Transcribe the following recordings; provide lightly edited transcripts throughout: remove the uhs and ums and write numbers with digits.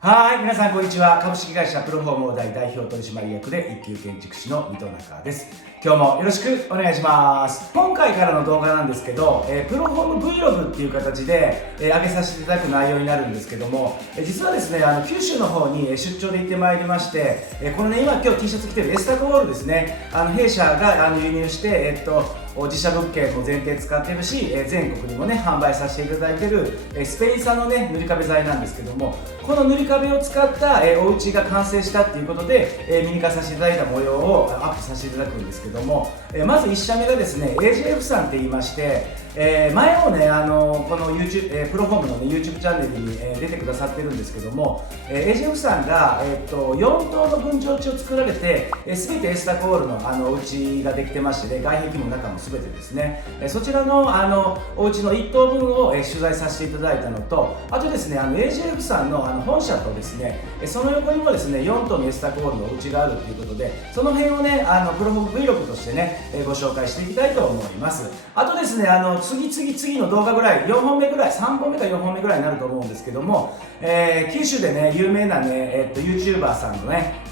はい、皆さんこんにちは。株式会社プロフォーム大代表取締役で一級建築士の水戸中です。今日もよろしくお願いします。今回からの動画なんですけど、プロフォーム Vlog っていう形で、上げさせていただく内容になるんですけども、実はですね、九州の方に出張で行ってまいりまして、このね、今日 T シャツ着てるエスタコウォールですね、弊社が輸入して、自社物件も前提使ってるし、全国にもね販売させていただいてるスペイン産のね塗り壁材なんですけども、この塗り壁を使ったお家が完成したっていうことで見に行かさせていただいた模様をアップさせていただくんですけども、まず1社目がですね AJF さんって言いまして、前もねこの YouTube、プロフォームの、ね、YouTube チャンネルに、出てくださってるんですけども、AJF さんが、4棟の分譲地を作られて、全てエスタコールの、お家ができてましてね、外壁も中も全てですね、そちらの、お家の1棟分を、取材させていただいたのと、あとですねAJF さんの、本社とですねその横にもですね4棟のエスタコールのお家があるということで、その辺をねプロフォーム Vlog としてね、ご紹介していきたいと思います。あとですね次の動画ぐらい4本目ぐらい3本目か4本目ぐらいになると思うんですけども、九州でね有名なね、YouTuber さんのね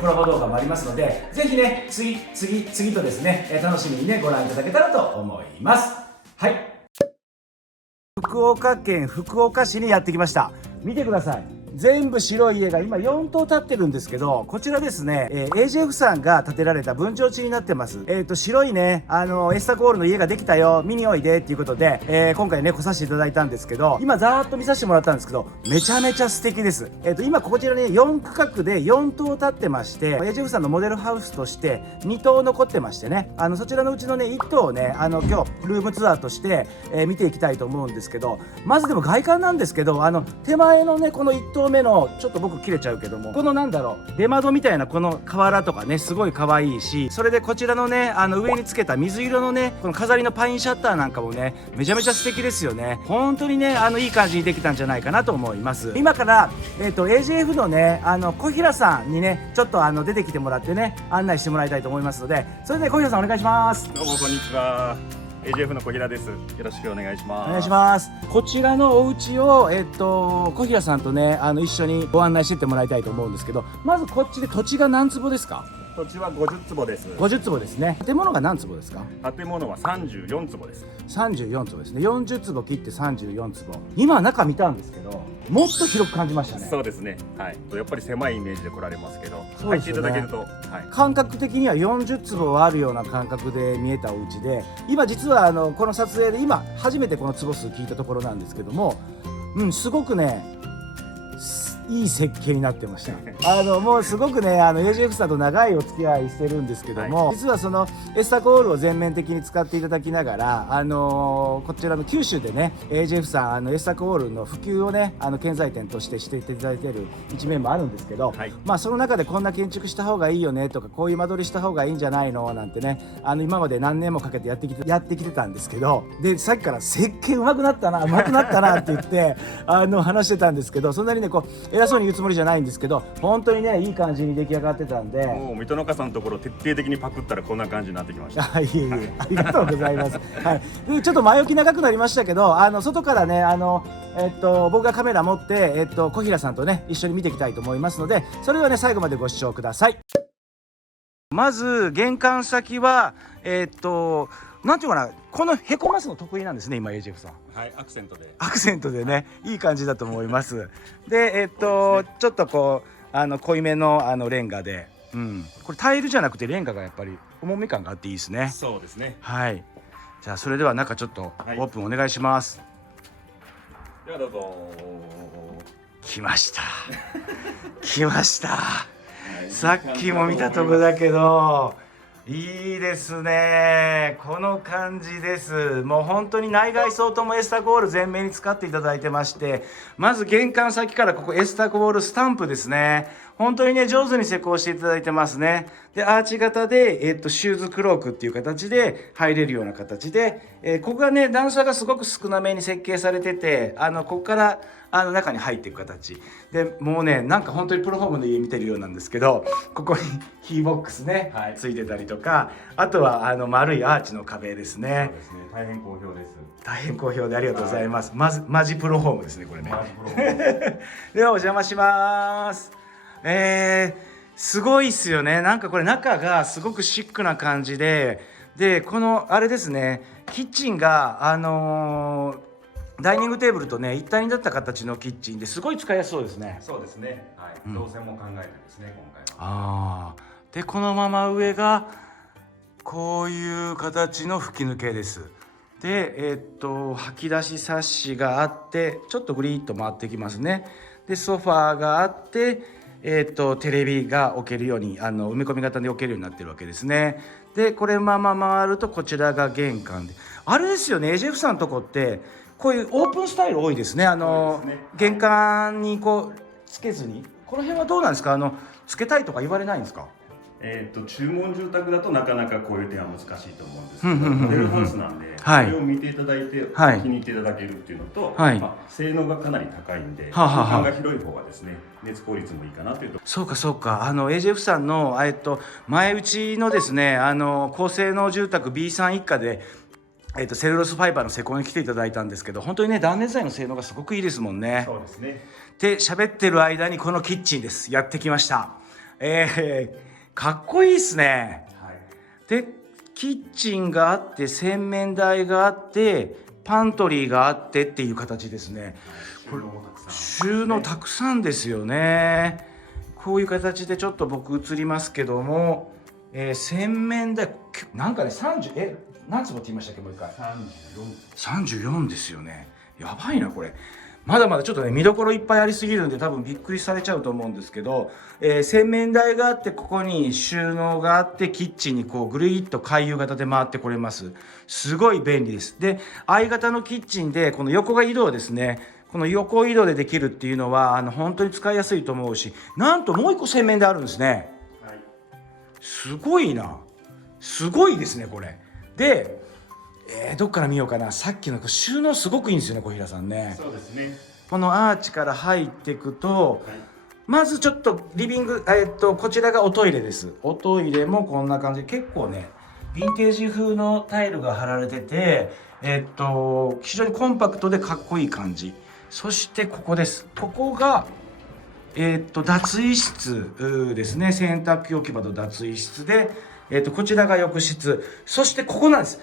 コラボ動画もありますので、ぜひね次とですね楽しみにねご覧いただけたらと思います。はい、福岡県福岡市にやってきました。見てください、全部白い家が今4棟建ってるんですけど、こちらですね、AJF さんが建てられた分譲地になってます。白いねエスタコールの家ができたよ、見においでっていうことで、今回ね来させていただいたんですけど、今ざーっと見させてもらったんですけど、めちゃめちゃ素敵です。今こちらね4区画で4棟建ってまして、 AJF さんのモデルハウスとして2棟残ってましてね、そちらのうちのね1棟をね今日ルームツアーとして、見ていきたいと思うんですけど、まずでも外観なんですけど、手前のねこの1棟目のちょっと僕切れちゃうけども、このなんだろう出窓みたいなこの瓦とかねすごい可愛いし、それでこちらのね上につけた水色のねこの飾りのパインシャッターなんかもねめちゃめちゃ素敵ですよね。本当にねいい感じにできたんじゃないかなと思います。今からAJF のね小平さんにねちょっと出てきてもらってね案内してもらいたいと思いますので、それで小平さんお願いします。どうもこんにちは。AJF の小平です。よろしくお願いします。お願いします。こちらのお家を小平さんとね一緒にご案内してってもらいたいと思うんですけど、まずこっちで土地が何坪ですか？土地は50坪です。50坪ですね。建物が何坪ですか？建物は34坪です。34坪ですね。40坪切って34坪。今中見たんですけど、もっと広く感じましたね。そうですね。はい。やっぱり狭いイメージで来られますけど、そうですよね、入っていただけると、はい、感覚的には40坪はあるような感覚で見えたお家で、今実はこの撮影で今初めてこの坪数聞いたところなんですけども、すごくねいい設計になってましたもうすごくねAJF さんと長いお付き合いしてるんですけども、実はそのエスタコールを全面的に使っていただきながらこちらの九州でね AJF さんエスタコールの普及をね建材店としてしていただいている一面もあるんですけど、はい、その中でこんな建築した方がいいよねとか、こういう間取りした方がいいんじゃないのなんてね今まで何年もかけてやってきてたんですけど、でさっきから設計うまくなったなって言って話してたんですけど、そんなにねこう偉そうに言うつもりじゃないんですけど、本当にねいい感じに出来上がってたんで、もう水戸中さんのところ徹底的にパクったらこんな感じになってきました。いえいえ、ありがとうございます。はい、でちょっと前置き長くなりましたけど、外からね僕がカメラ持って、小平さんとね一緒に見ていきたいと思いますので、それではね最後までご視聴ください。まず玄関先はなんていうかな、このへこますの得意なんですね今 AJF さん。はい、アクセントでねいい感じだと思います。でちょっとこう濃いめのレンガで、これタイルじゃなくてレンガがやっぱり重み感があっていいですね。そうですね。はい、じゃあそれでは中ちょっとオープンお願いします。ではどうぞ。来ました来ました、さっきも見たとこだけどいいですね。この感じです。もう本当に内外装ともエスタコール全面に使っていただいてまして、まず玄関先からここエスタコールスタンプですね。本当にね上手に施工していただいてますね。でアーチ型で、シューズクロークっていう形で入れるような形で、ここがね段差がすごく少なめに設計されてて、ここから中に入っていく形で、もうねなんか本当にプロフォームの家見てるようなんですけど、ここにキーボックスね、はい、ついてたりとか、あとは丸いアーチの壁ですね。そうですね、大変好評です。大変好評でありがとうございます。はい、マジプロフォームですねこれね。マジプロフォームではお邪魔します。すごいっすよね。なんかこれ中がすごくシックな感じで、このあれですね、キッチンがダイニングテーブルとね一体になった形のキッチンですごい使いやすそうですね。そうですね、はい、動線も考えてですね、今回は。でこのまま上がこういう形の吹き抜けです。で吐き出しサッシがあって、ちょっとグリッと回ってきますね。でソファーがあって、テレビが置けるように埋め込み型で置けるようになってるわけですね。でこれまま回るとこちらが玄関で、あれですよね、AJF さんのとこってこういうオープンスタイル多いですね。玄関にこうつけずに、この辺はどうなんですか？つけたいとか言われないんですか？注文住宅だとなかなかこういう点は難しいと思うんですけど、モデルハウスなんで、はい、それを見ていただいて、はい、気に入っていただけるっていうのと、はい、性能がかなり高いんで、空間が広い方がですね、熱効率もいいかなというと。そうかそうか。AJF さんの前打ちのですね高性能住宅 B さん一家でセルロースファイバーの施工に来ていただいたんですけど、本当にね断熱材の性能がすごくいいですもんね。そうですね。で喋ってる間にこのキッチンです。やってきました。かっこいいですね。はい、でキッチンがあって洗面台があってパントリーがあってっていう形ですね。はい、収納もたくさん、収納たくさんですよね。こういう形でちょっと僕映りますけども、洗面台なんかね30何坪って言いましたっけ？もう一回34ですよね。やばいなこれ。まだまだちょっとね見どころいっぱいありすぎるんで多分びっくりされちゃうと思うんですけど、洗面台があって、ここに収納があって、キッチンにこうぐるっと回遊型で回ってこれます。すごい便利です。で I 型のキッチンでこの横が移動ですね、この横移動でできるっていうのは本当に使いやすいと思うし、なんともう一個洗面台あるんですね。はい、すごいな、すごいですねこれで。どっから見ようかな。さっきの収納すごくいいんですよね小平さんね。そうですね。このアーチから入っていくと、はい、まずちょっとリビング、こちらがおトイレです。おトイレもこんな感じで、結構ねヴィンテージ風のタイルが貼られてて、非常にコンパクトでかっこいい感じ。そしてここです。ここが脱衣室ですね。洗濯機置き場と脱衣室で、こちらが浴室。そしてここなんです。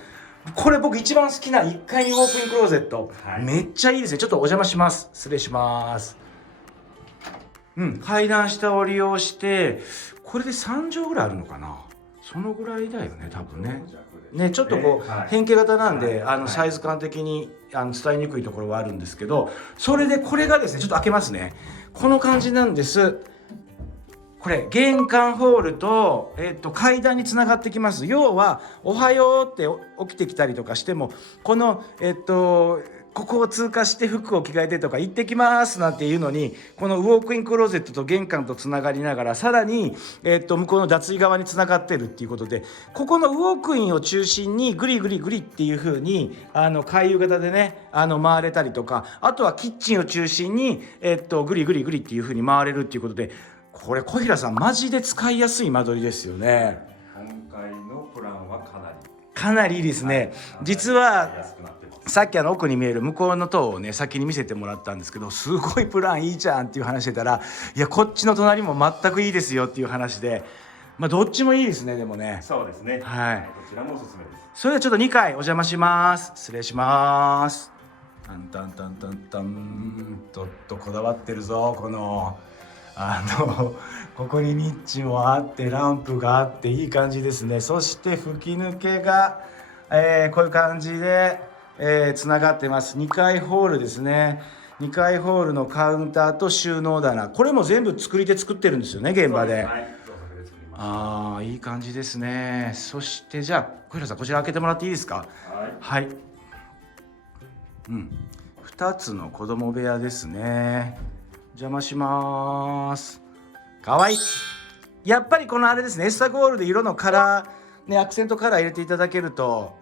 これ僕一番好きな1階にウォークインクローゼット、はい、めっちゃいいですね。ちょっとお邪魔します。失礼します。階段下を利用して、これで3畳ぐらいあるのかな。そのぐらいだよね多分ね。ちょっとこう、はい、変形型なんで、サイズ感的に伝えにくいところはあるんですけど、それでこれがですね、ちょっと開けますね。この感じなんです。これ玄関ホールと、階段につながってきます。要はおはようって起きてきたりとかしても、このここを通過して服を着替えてとか行ってきますなんていうのに、このウォークインクローゼットと玄関とつながりながら、さらに、向こうの脱衣側につながってるっていうことで、ここのウォークインを中心にグリグリグリっていう風に回遊型でね回れたりとか、あとはキッチンを中心に、グリグリグリっていう風に回れるっていうことで、これ小平さんマジで使いやすい間取りですよね。今回のプランはかなりいいですね。はい、実はさっき奥に見える向こうの塔をね先に見せてもらったんですけど、すごいプランいいじゃんっていう話してたら、いやこっちの隣も全くいいですよっていう話で、どっちもいいですね。でもね。そうですね。はい。こちらもおすすめです。それではちょっと2階お邪魔します。失礼します。タンタンタンタンタンとこだわってるぞこの。ここにニッチもあってランプがあっていい感じですね。そして吹き抜けが、こういう感じで、つながってます。2階ホールですね。2階ホールのカウンターと収納棚、これも全部作り手作ってるんですよね現場で。いい感じですね。そしてじゃあ小平さんこちら開けてもらっていいですか？はい、2つの子供部屋ですね。邪魔します。かわいい。やっぱりこのあれですね、エスタゴールで色のカラーね、アクセントカラー入れていただけると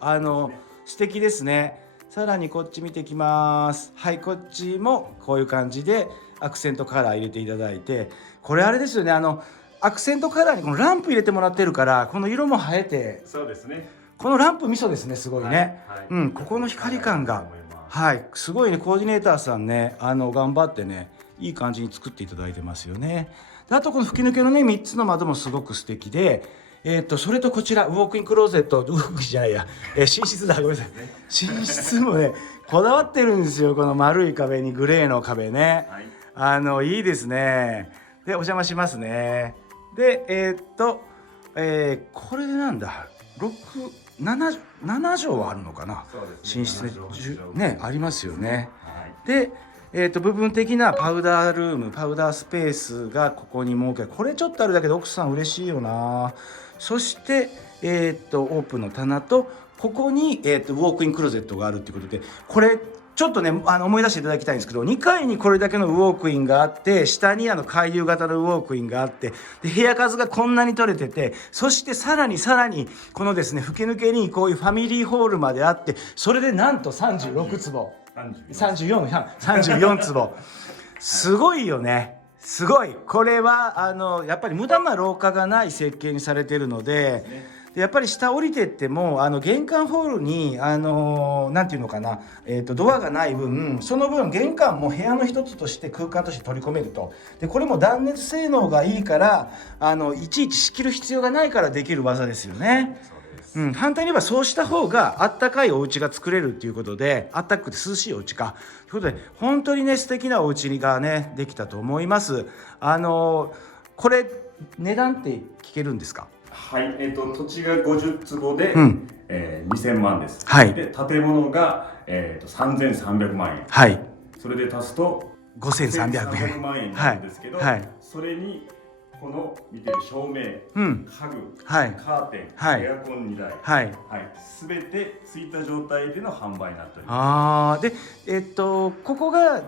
素敵ですね。さらにこっち見てきます。はい、こっちもこういう感じでアクセントカラー入れていただいて、これあれですよね、アクセントカラーにこのランプ入れてもらってるからこの色も映えて、そうですね、このランプミソですね、すごいね、はいはい、うん、ここの光感が、はい、すごいね。コーディネーターさんね頑張ってねいい感じに作っていただいてますよね。であとこの吹き抜けのね3つの窓もすごく素敵で、それとこちらウォークインクローゼット、ウォークインじゃないや、寝室だ、ごめんなさい、寝室もねこだわってるんですよ。この丸い壁にグレーの壁ね、はい、いいですね。でお邪魔しますね。でこれでなんだ7畳はあるのかな、寝室ねありますよね、はい、で部分的なパウダールーム、パウダースペースがここに設ける。これちょっとあるだけで奥さん嬉しいよな。そしてオープンの棚とここにウォークインクローゼットがあるっていうことで、これちょっとね思い出していただきたいんですけど、2階にこれだけのウォークインがあって、下に回遊型のウォークインがあって、で部屋数がこんなに取れてて、そしてさらにこのですね吹き抜けにこういうファミリーホールまであって、それでなんと36坪34坪すごいよね。すごい。これはやっぱり無駄な廊下がない設計にされているので、やっぱり下降りてっても玄関ホールになんていうのかな、ドアがない分、その分玄関も部屋の一つとして空間として取り込めると。でこれも断熱性能がいいからいちいち仕切る必要がないからできる技ですよね。うん、反対に言えばそうした方があったかいお家が作れるっていうことで、あったかくて涼しいお家かということで、本当にね素敵なお家がねできたと思います。これ値段って聞けるんですか？はい、土地が50坪で、2000万です。はい、で建物が、3300万円。はい、それで足すと5300万円なんですけど、はい、それにこの見てる照明、家具、はい、カーテン、はい、エアコン2台、はい、全てついた状態での販売になっております。でここが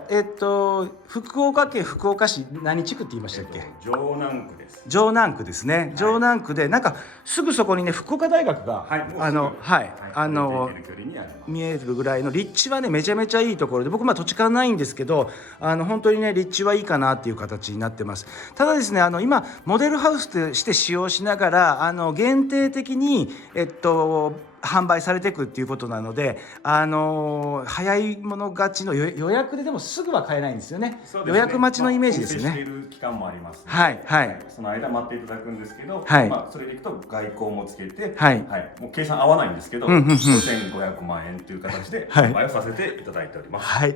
福岡県福岡市何地区って言いましたっけ？城南区です。城南区ですね。城南区でなんかすぐそこにね福岡大学が、見えるぐらいの立地はねめちゃめちゃいいところで、僕土地勘ないんですけど本当にね立地はいいかなっていう形になってます。ただですね今モデルハウスとして使用しながら限定的に販売されていくっていうことなので、早い者勝ちの予約ででもすぐは買えないんですよね。予約待ちのイメージですよね。している期間もあります、ね。はいはい。その間待っていただくんですけど、はい、それでいくと外交もつけて、はい、もう計算合わないんですけど、5500万円という形で販売をさせていただいております。はい、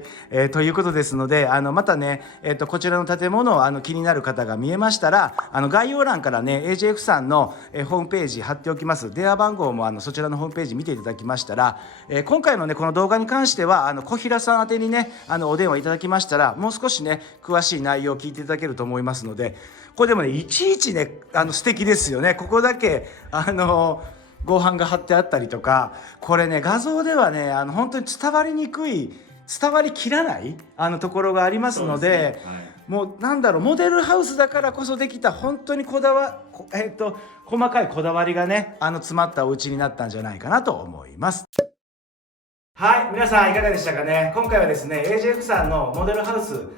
ということですのでまたねこちらの建物気になる方が見えましたら概要欄からね AJF さんのホームページ貼っておきます。電話番号もそちらのホームページ見ていただきましたら、今回のねこの動画に関しては小平さん宛てにねお電話いただきましたら、もう少しね詳しい内容を聞いていただけると思いますので、これでもねいちいちね素敵ですよね。ここだけ合板が貼ってあったりとか、これね画像ではね本当に伝わりにくい、伝わりきらないところがありますので、もうなんだろう、モデルハウスだからこそできた本当に細かいこだわりがね詰まったお家になったんじゃないかなと思います。はい、皆さんいかがでしたかね。今回はですね AJF さんのモデルハウス、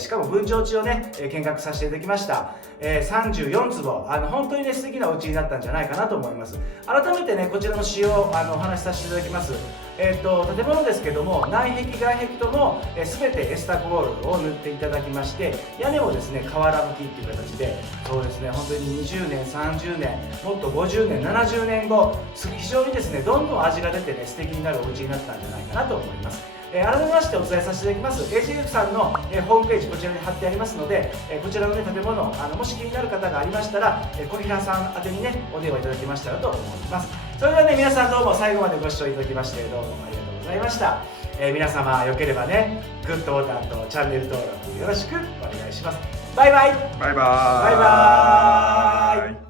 しかも分譲地をね見学させていただきました。34坪本当にね素敵なお家になったんじゃないかなと思います。改めてねこちらの仕様お話しさせていただきます。建物ですけども内壁外壁とも全てエスタコールを塗っていただきまして、屋根もですね瓦葺きっていう形で、そうですね本当に20年30年もっと50年70年後非常にですねどんどん味が出てね素敵になるお家になったんじゃないかなと思います。改めましてお伝えさせていただきます AJF さんのホームページこちらに貼ってありますので、こちらの、ね、建物もし気になる方がありましたら小平さん宛てにねお電話いただけましたらと思います。それではね皆さんどうも最後までご視聴いただきましてどうもありがとうございました。皆様よければねグッドボタンとチャンネル登録よろしくお願いします。バイバイ。バイバイ。バイバイ。